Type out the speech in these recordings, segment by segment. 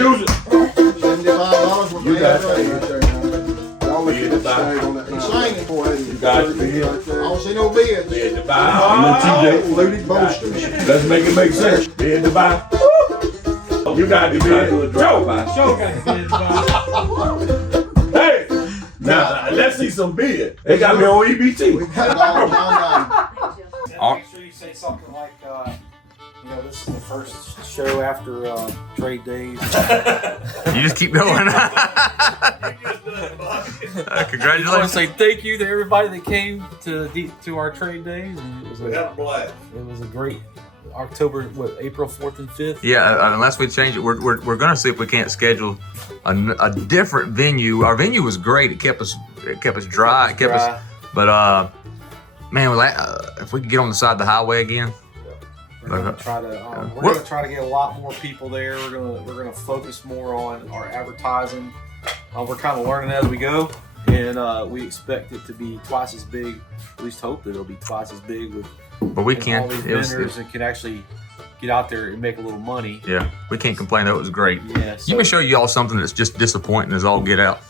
music. $75 worth You of got right it. there now. Y'all look at that shade on that. Singing for it. You got it. I don't see no bids. Bid to buy. Fluted boasters. Let's make it make sense. Bid to buy. You got the bid. Joe. Hey. Now, let's see some bid. They got me on EBT. We got it all down. Make sure you say something like, you know, this is the first show after trade days. You just keep going. I Congratulations. want to say thank you to everybody that came to our trade days. And it was a blast. It was a great October, April 4th and 5th. Yeah, unless we change it, we're gonna see if we can't schedule a different venue. Our venue was great. It kept us dry. It kept us, but man, if we could get on the side of the highway again. We're gonna try to get a lot more people there. We're gonna focus more on our advertising. We're kind of learning as we go, and we expect it to be twice as big. At least hope that it'll be twice as big with. But we can't. All these vendors that can actually get out there and make a little money. Yeah, we can't complain though. It was great. Yeah. So, let me show you all something that's just disappointing as all get out.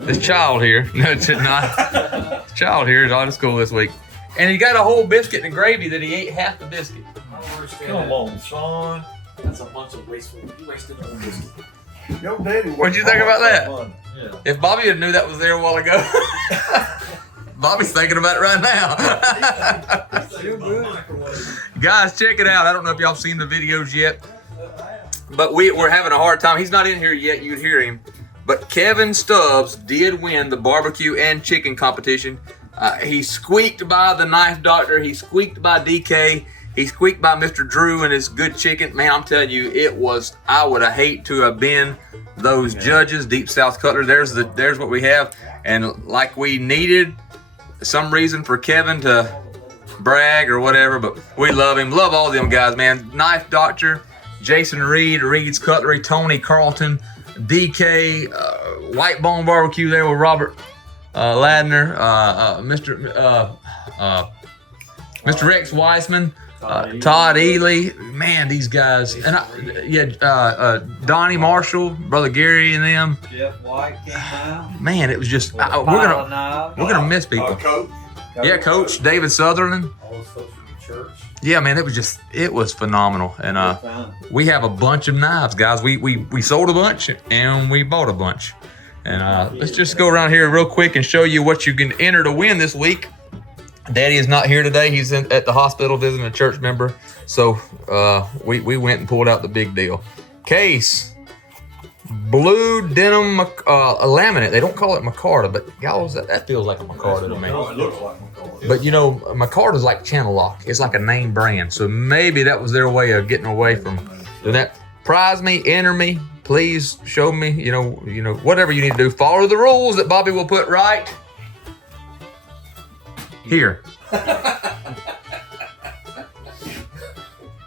This child here, no, it's not. This child here is out of school this week, and he got a whole biscuit and gravy that he ate half the biscuit. Come on, son. That's a bunch of wasteful. You wasted the whole biscuit. Yo, daddy. What'd you think about that? Yeah. If Bobby had knew that was there a while ago, Bobby's thinking about it right now. Guys, check it out. I don't know if y'all seen the videos yet, but we're having a hard time. He's not in here yet. You'd hear him. But Kevin Stubbs did win the barbecue and chicken competition. He squeaked by the Knife Doctor. He squeaked by DK. He squeaked by Mr. Drew and his good chicken. Man, I'm telling you, it was, I would have hate to have been those judges. Deep South Cutler, there's what we have. And like we needed some reason for Kevin to brag or whatever, but we love him. Love all them guys, man. Knife Doctor, Jason Reed, Reed's Cutlery, Tony Carlton, DK, White Bone Barbecue there with Robert Ladner, Mr. Rex Weissman, Todd Ely. Man, these guys. And Donnie Marshall, Brother Gary and them. Jeff White came out. Man, it was just, we're gonna miss people. Coach. Yeah, Coach David Sutherland. All those folks from the church. Yeah, man, it was phenomenal. And we have a bunch of knives, guys. We sold a bunch and we bought a bunch. And let's just go around here real quick and show you what you can enter to win this week. Daddy is not here today. He's at the hospital visiting a church member. So we went and pulled out the big deal. Case, blue denim laminate. They don't call it micarta, but y'all, that feels like a micarta to me. It looks like McCall. But you know, micarta is like Channel Lock. It's like a name brand. So maybe that was their way of getting away from doing that. Prize me, enter me, please show me. You know, whatever you need to do. Follow the rules that Bobby will put right here.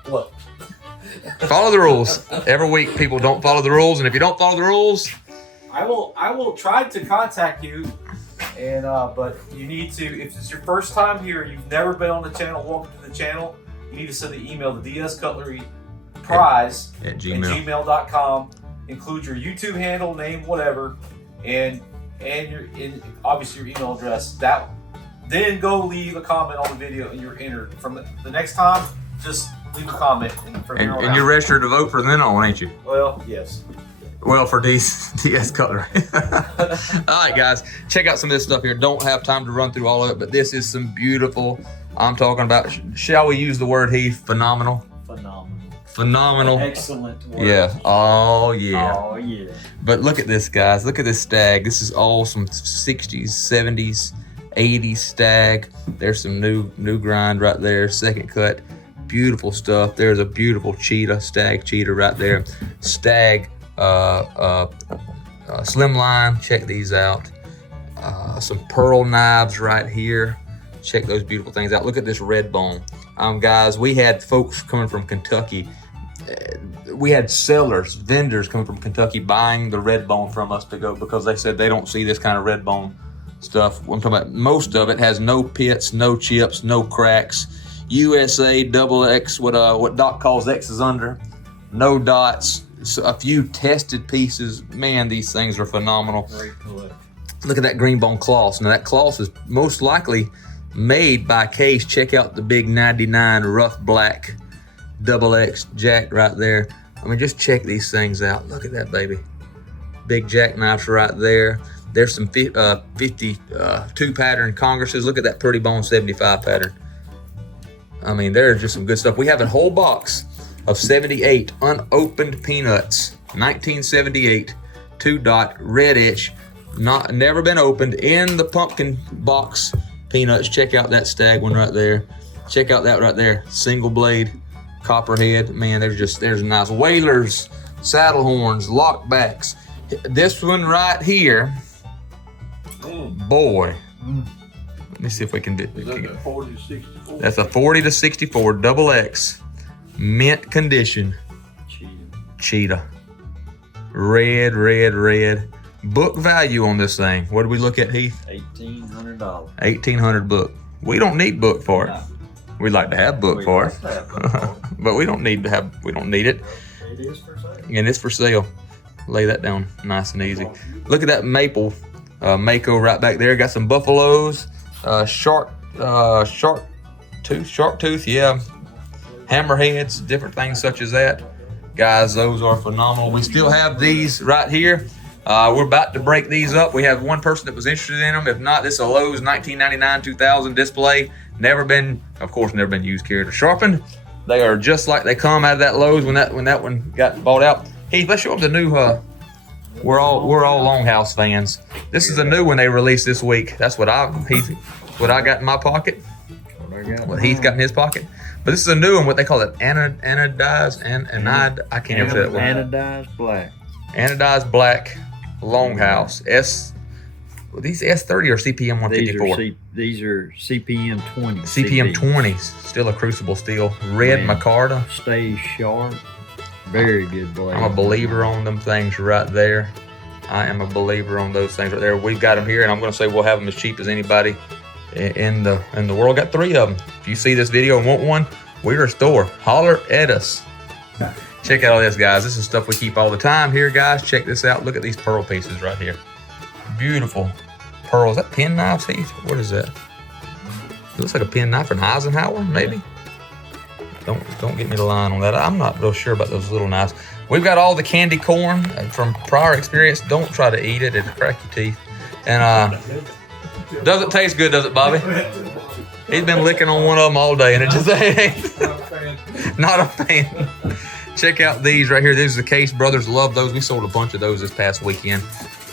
What? Follow the rules. Every week, people don't follow the rules, and if you don't follow the rules, I will try to contact you, and but you need to, if it's your first time here, you've never been on the channel, welcome to the channel. You need to send the email to dscutleryprize at gmail.com. Include your YouTube handle, name, whatever, and obviously your email address. Then go leave a comment on the video, and you're entered. From the next time, just leave a comment. And you're registered to vote from then on, ain't you? Well, yes. Well, for DS Cutlery. All right, guys, check out some of this stuff here. Don't have time to run through all of it, but this is some beautiful, I'm talking about, shall we use the word, Heath? Phenomenal? Phenomenal. Excellent word. Yeah. Oh, yeah. Oh, yeah. But look at this, guys. Look at this stag. This is all some 60s, 70s, 80s stag. There's some new grind right there. Second cut. Beautiful stuff. There's a beautiful cheetah, stag cheetah right there. Stag slimline. Check these out. Some pearl knives right here. Check those beautiful things out. Look at this red bone. Guys, we had folks coming from Kentucky. We had vendors coming from Kentucky buying the red bone from us to go because they said they don't see this kind of red bone stuff. I'm talking about most of it has no pits, no chips, no cracks. USA XX, what Doc calls X's under. no dots, a few tested pieces. Man, these things are phenomenal. Great collection. Look at that green bone cloth. Now that cloth is most likely made by Case. Check out the big 99 rough black XX jack right there. I mean, just check these things out. Look at that, baby. Big jackknives right there. There's some 52 pattern Congresses. Look at that pretty bone 75 pattern. I mean, there's just some good stuff. We have a whole box of 78 unopened peanuts, 1978, 2-dot red etch, never been opened, in the pumpkin box peanuts. Check out that stag one right there. Check out that right there, single blade, copperhead. Man, there's nice whalers, saddle horns, lockbacks. This one right here, boy. Let me see if we can do it. Is that 40 to 64? That's a 40 to 64 double X, mint condition. Cheetah. Red. Book value on this thing. What do we look at, Heath? $1,800. 1,800 book. We don't need book for it. No. We'd like to have book for it, but we don't need it. It is for sale. And it's for sale. Lay that down nice and easy. Look at that maple Mako right back there. Got some buffaloes, shark tooth, yeah. Hammerheads, different things such as that. Guys, those are phenomenal. We still have these right here. We're about to break these up. We have one person that was interested in them. If not, this is a Lowe's 1999-2000 display. Never been used, carried, or sharpened. They are just like they come out of that Lowe's when that one got bought out. Heath, let's show them the new. We're all Longhouse fans. This is the new one they released this week. That's what I got in my pocket. What Heath got in his pocket. But this is a new one. What they call it, anodized. I can't even say that word. Anodized black. Anodized black Longhouse these S30 or CPM 154? These are CPM 20. CPM 20s, still a crucible steel. Red micarta. Stays sharp. Very good blade. I'm a believer on them things right there. I am a believer on those things right there. We've got them here, and I'm going to say we'll have them as cheap as anybody in the world. Got 3 of them. If you see this video and want one, we're a store. Holler at us. Check out all this, guys. This is stuff we keep all the time here, guys. Check this out. Look at these pearl pieces right here. Beautiful pearls. Is that pen knives, Heath? What is that? It looks like a pen knife for an Eisenhower, maybe. Don't get me the line on that. I'm not real sure about those little knives. We've got all the candy corn from prior experience. Don't try to eat it. It'll crack your teeth. And does it taste good, does it, Bobby? He's been licking on one of them all day, and it just ain't. Not a fan. Check out these right here. These are the Case brothers. Love those. We sold a bunch of those this past weekend.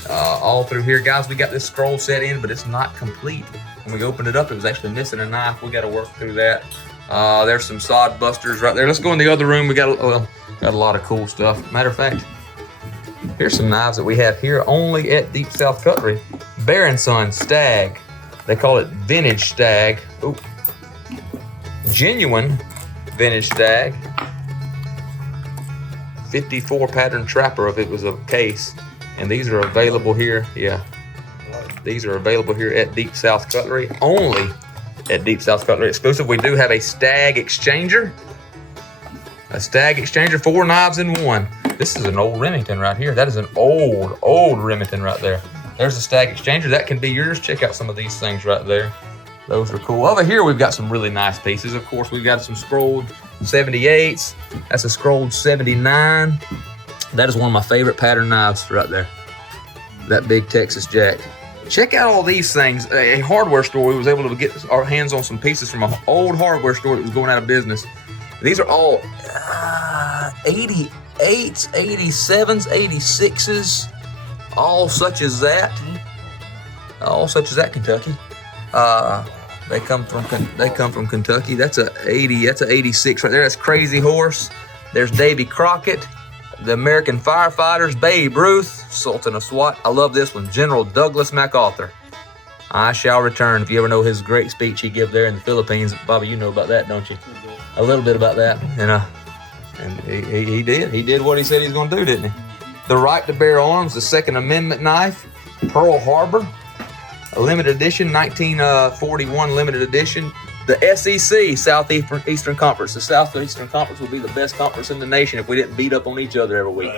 All through here, guys. We got this scroll set in, but it's not complete. When we opened it up, it was actually missing a knife. We got to work through that. There's some sod busters right there. Let's go in the other room. We got a lot of cool stuff. Matter of fact, here's some knives that we have here only at Deep South Cutlery. Bear & Son Stag. They call it vintage stag. Ooh. Genuine vintage stag. 54 pattern trapper if it was a Case. And these are available here. Yeah. These are available here at Deep South Cutlery. Only at Deep South Cutlery exclusive. We do have a stag exchanger. A stag exchanger, 4 knives in one. This is an old Remington right here. That is an old Remington right there. There's a stag exchanger. That can be yours. Check out some of these things right there. Those are cool. Over here, we've got some really nice pieces. Of course, we've got some scrolled 78s. That's a scrolled 79. That is one of my favorite pattern knives right there. That big Texas Jack. Check out all these things. A hardware store, we was able to get our hands on some pieces from an old hardware store that was going out of business. These are all 88s, 87s, 86s, all such as that. All such as that, Kentucky. They come from Kentucky. That's a 80. That's a 86 right there. That's Crazy Horse. There's Davy Crockett, the American Firefighters, Babe Ruth, Sultan of SWAT. I love this one. General Douglas MacArthur. I shall return. If you ever know his great speech he gave there in the Philippines, Bobby, you know about that, don't you? A little bit about that. And he did. He did what he said he was going to do, didn't he? The Right to Bear Arms, the Second Amendment knife, Pearl Harbor, a limited edition, 1941 limited edition. The SEC, Southeastern Conference. The Southeastern Conference would be the best conference in the nation if we didn't beat up on each other every week.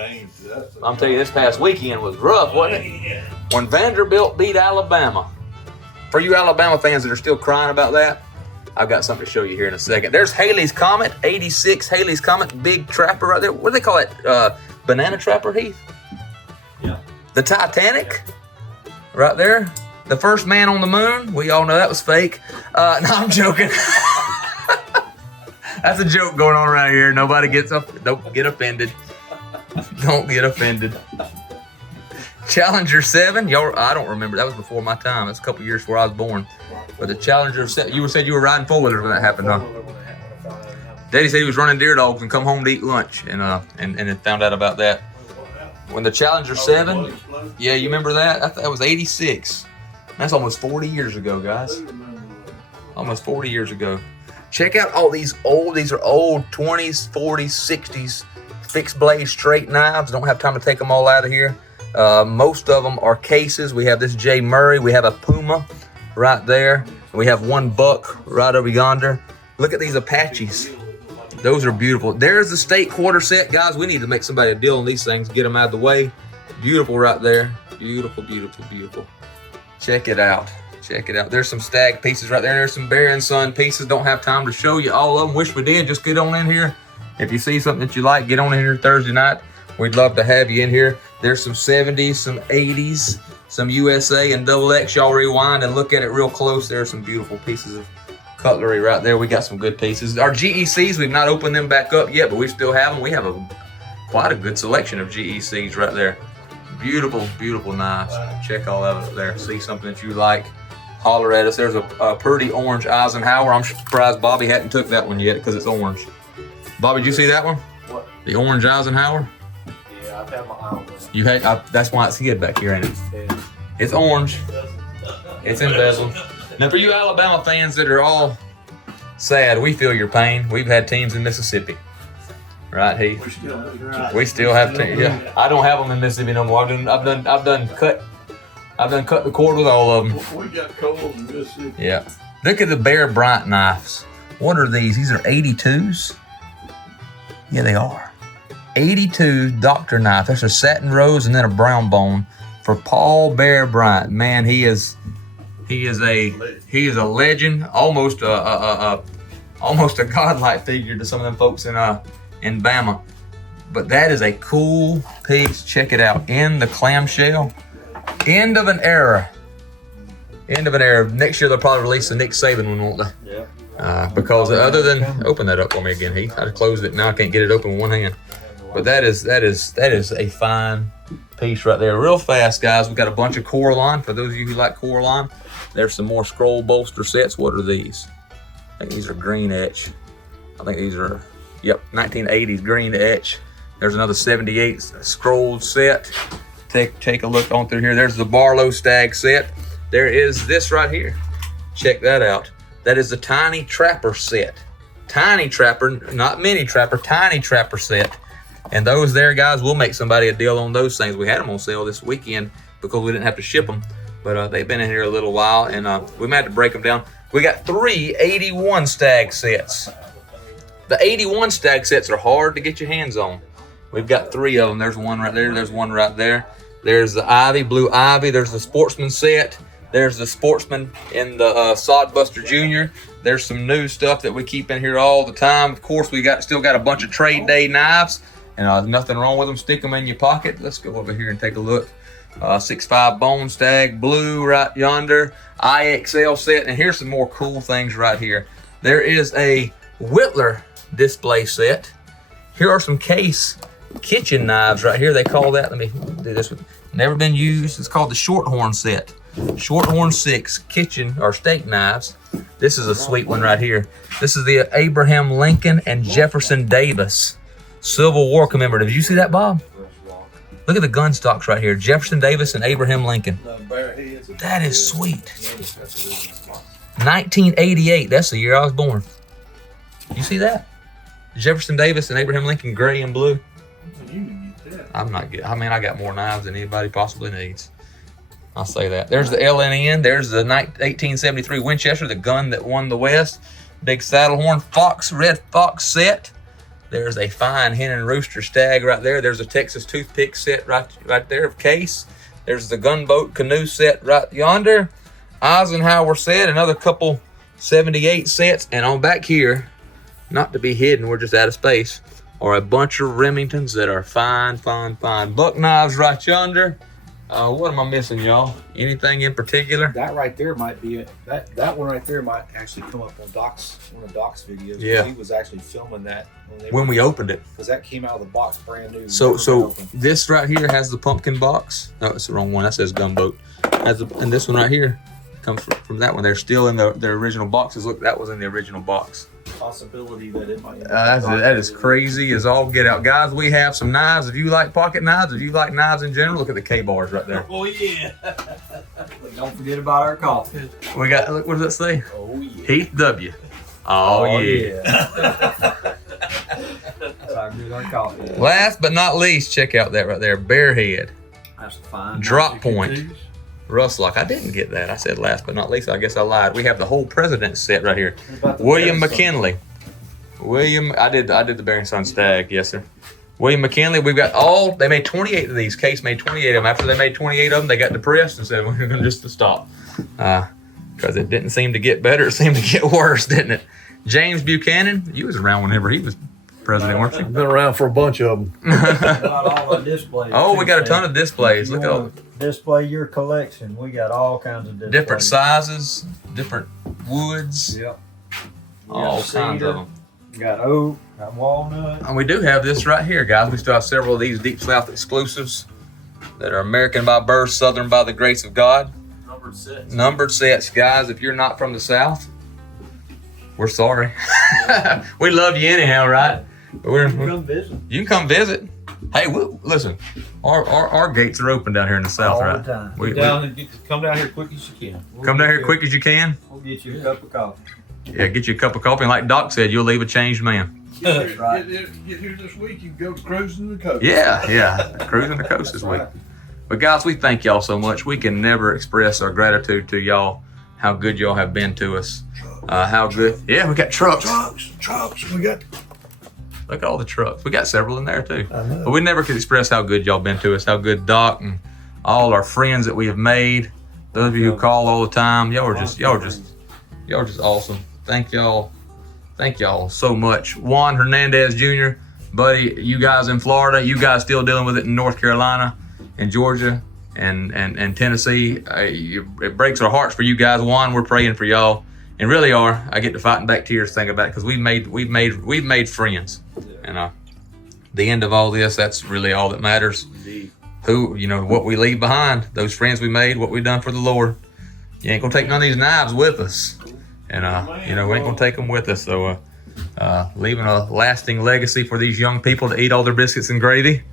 I'm telling you, this past weekend was rough, wasn't it? When Vanderbilt beat Alabama. For you Alabama fans that are still crying about that, I've got something to show you here in a second. There's Halley's Comet, 86 Halley's Comet, big trapper right there. What do they call it? Banana trapper, Heath? Yeah. The Titanic, right there. The first man on the moon. We all know that was fake. No, I'm joking. That's a joke going on around here. Nobody gets up. Don't get offended. Don't get offended. Challenger 7. Y'all, I don't remember. That was before my time. That's a couple years before I was born. But the Challenger 7. You said you were riding four-wheelers when that happened, huh? Daddy said he was running deer dogs and come home to eat lunch, and then found out about that. When the Challenger 7. Yeah, you remember that? That was 86. That's almost 40 years ago, guys. Almost 40 years ago. Check out all these are old 20s, 40s, 60s fixed blade straight knives. Don't have time to take them all out of here. Most of them are cases. We have this J. Murray. We have a Puma right there. We have one buck right over yonder. Look at these Apaches. Those are beautiful. There's the state quarter set. Guys, we need to make somebody a deal on these things. Get them out of the way. Beautiful right there. Beautiful, beautiful, beautiful. Check it out. Check it out. There's some stag pieces right there. There's some Bear & Son pieces. Don't have time to show you all of them. Wish we did. Just get on in here. If you see something that you like, get on in here Thursday night. We'd love to have you in here. There's some 70s, some 80s, some USA and XX. Y'all rewind and look at it real close. There's some beautiful pieces of cutlery right there. We got some good pieces. Our GECs, we've not opened them back up yet, but we still have them. We have quite a good selection of GECs right there. Beautiful, beautiful knives. Check all of it there. See something that you like, holler at us. There's a pretty orange Eisenhower. I'm surprised Bobby hadn't took that one yet because it's orange. Bobby, did you see that one? What? The orange Eisenhower? Yeah, I've had my eye on this. You had. That's why it's hid back here, ain't it? Yeah. It's orange. It's embezzled. Now, for you Alabama fans that are all sad, we feel your pain. We've had teams in Mississippi. Right, Heath? We still have teams. Yeah, I don't have them in Mississippi no more. I've done cut the cord with all of them. We got coals in Mississippi. Yeah. Look at the Bear Bryant knives. What are these? These are 82s. Yeah, they are. 82 doctor knife. There's a satin rose and then a brown bone for Paul Bear Bryant. Man, he is a legend, almost a godlike figure to some of them folks in Bama. But that is a cool piece. Check it out. In the clamshell. End of an era. End of an era. Next year they'll probably release the Nick Saban one, won't they? Yeah. Because other than open that up for me again, Heath. I closed it now. I can't get it open with one hand. But that is a fine piece right there. Real fast, guys. We got a bunch of Coraline. For those of you who like Coraline, there's some more scroll bolster sets. What are these? I think these are green etch. I think these are, yep, 1980s green etch. There's another 78 scroll set. Take a look on through here. There's the Barlow Stag set. There is this right here. Check that out. That is the Tiny Trapper set. Tiny Trapper, not Mini Trapper, Tiny Trapper set. And those there, guys, we'll make somebody a deal on those things. We had them on sale this weekend because we didn't have to ship them. But they've been in here a little while, and we might have to break them down. We got 3 81 Stag sets. The 81 Stag sets are hard to get your hands on. We've got 3 of them. There's one right there. There's one right there. There's the Ivy, Blue Ivy. There's the Sportsman set. There's the Sportsman in the Sodbuster Jr. There's some new stuff that we keep in here all the time. Of course, we still got a bunch of trade day knives, and nothing wrong with them. Stick them in your pocket. Let's go over here and take a look. 6.5 Bone Stag, blue right yonder, IXL set, and here's some more cool things right here. There is a Whittler display set. Here are some case kitchen knives right here. They call that, let me do this one. Never been used. It's called the Shorthorn set. Shorthorn 6 kitchen or steak knives. This is a sweet one right here. This is the Abraham Lincoln and Jefferson Davis Civil War commemorative. Did you see that, Bob? Look at the gun stocks right here. Jefferson Davis and Abraham Lincoln. That is sweet. 1988. That's the year I was born. You see that? Jefferson Davis and Abraham Lincoln, gray and blue. I'm not good. I mean, I got more knives than anybody possibly needs. I'll say that. There's the LNN. There's the 1873 Winchester, the gun that won the West. Big Saddlehorn Fox, Red Fox set. There's a fine hen and rooster stag right there. There's a Texas toothpick set right there of case. There's the gunboat canoe set right yonder. Eisenhower set, another couple 78 sets. And on back here, not to be hidden, we're just out of space, are a bunch of Remingtons that are fine. Buck knives right yonder. What am I missing, y'all? Anything in particular? That right there might be it. That one right there might actually come up on one of Doc's videos. Yeah. He was actually filming that when we opened it. Because that came out of the box brand new. So this right here has the pumpkin box. No, it's the wrong one. That says gunboat. And this one right here comes from that one. They're still in their original boxes. Look, that was in the original box. Possibility that it might. That is crazy as all get out, guys. We have some knives. If you like pocket knives, if you like knives in general, look at the K bars right there. Oh yeah. Don't forget about our coffee. We got. Look, what does that say? Oh yeah. Heath W. Oh yeah. That's how good our coffee is. Last but not least, check out that right there, bear head, That's fine. drop point, rust lock. I didn't get that. I said last but not least. I guess I lied. We have the whole president's set right here. William McKinley. I did the Bear and Son stag. Yes, sir. William McKinley. We've got they made 28 of these. Case made 28 of them. After they made 28 of them, they got depressed and said, we're going to just stop. Because it didn't seem to get better. It seemed to get worse, didn't it? James Buchanan. You was around whenever he was president, weren't you? Been around for a bunch of them. Got all the displays. Oh, we got a ton of displays. Look at all Display your collection. We got all kinds of displays. different sizes, different woods, Yep. all got kinds cedar, of them. Got oak, got walnut. And we do have this right here, guys. We still have several of these Deep South exclusives that are American by birth, Southern by the grace of God. Numbered sets, guys. If you're not from the South, we're sorry. We love you anyhow, right? Come visit. You can come visit. Hey, listen. Our gates are open down here in the South, All right? the time. Come down here quick as you can. Come down here quick as you can. We'll get you a cup of coffee. Yeah, get you a cup of coffee. And like Doc said, you'll leave a changed man. That's right. Get here this week, you can go cruising the coast. Yeah. Cruising the coast this week. But guys, we thank y'all so much. We can never express our gratitude to y'all, how good y'all have been to us. How good. Yeah, we got trucks. Trucks. We got. Look at all the trucks. We got several in there too. I know. But we never could express how good y'all been to us, how good Doc and all our friends that we have made. Those of you who call all the time, y'all are just awesome. Thank y'all so much. Juan Hernandez Jr., buddy, you guys in Florida, you guys still dealing with it in North Carolina and Georgia and Tennessee. It breaks our hearts for you guys. Juan, we're praying for y'all. And really are. I get to fighting back tears thinking about it because we've made friends. And the end of all this, that's really all that matters. Indeed. What we leave behind, those friends we made, what we've done for the Lord. You ain't gonna take none of these knives with us. And we ain't gonna take them with us. So leaving a lasting legacy for these young people to eat all their biscuits and gravy.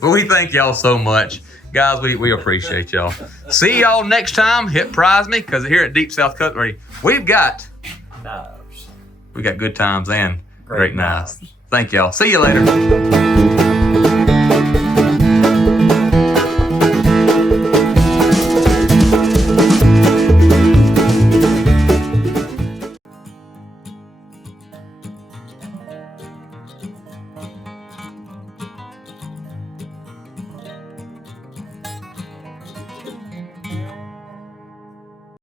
But we thank y'all so much. Guys, we appreciate y'all. See y'all next time. Hit prize me, because here at Deep South Cutlery, we've got Knives. good times and great knives. Thank y'all. See you later.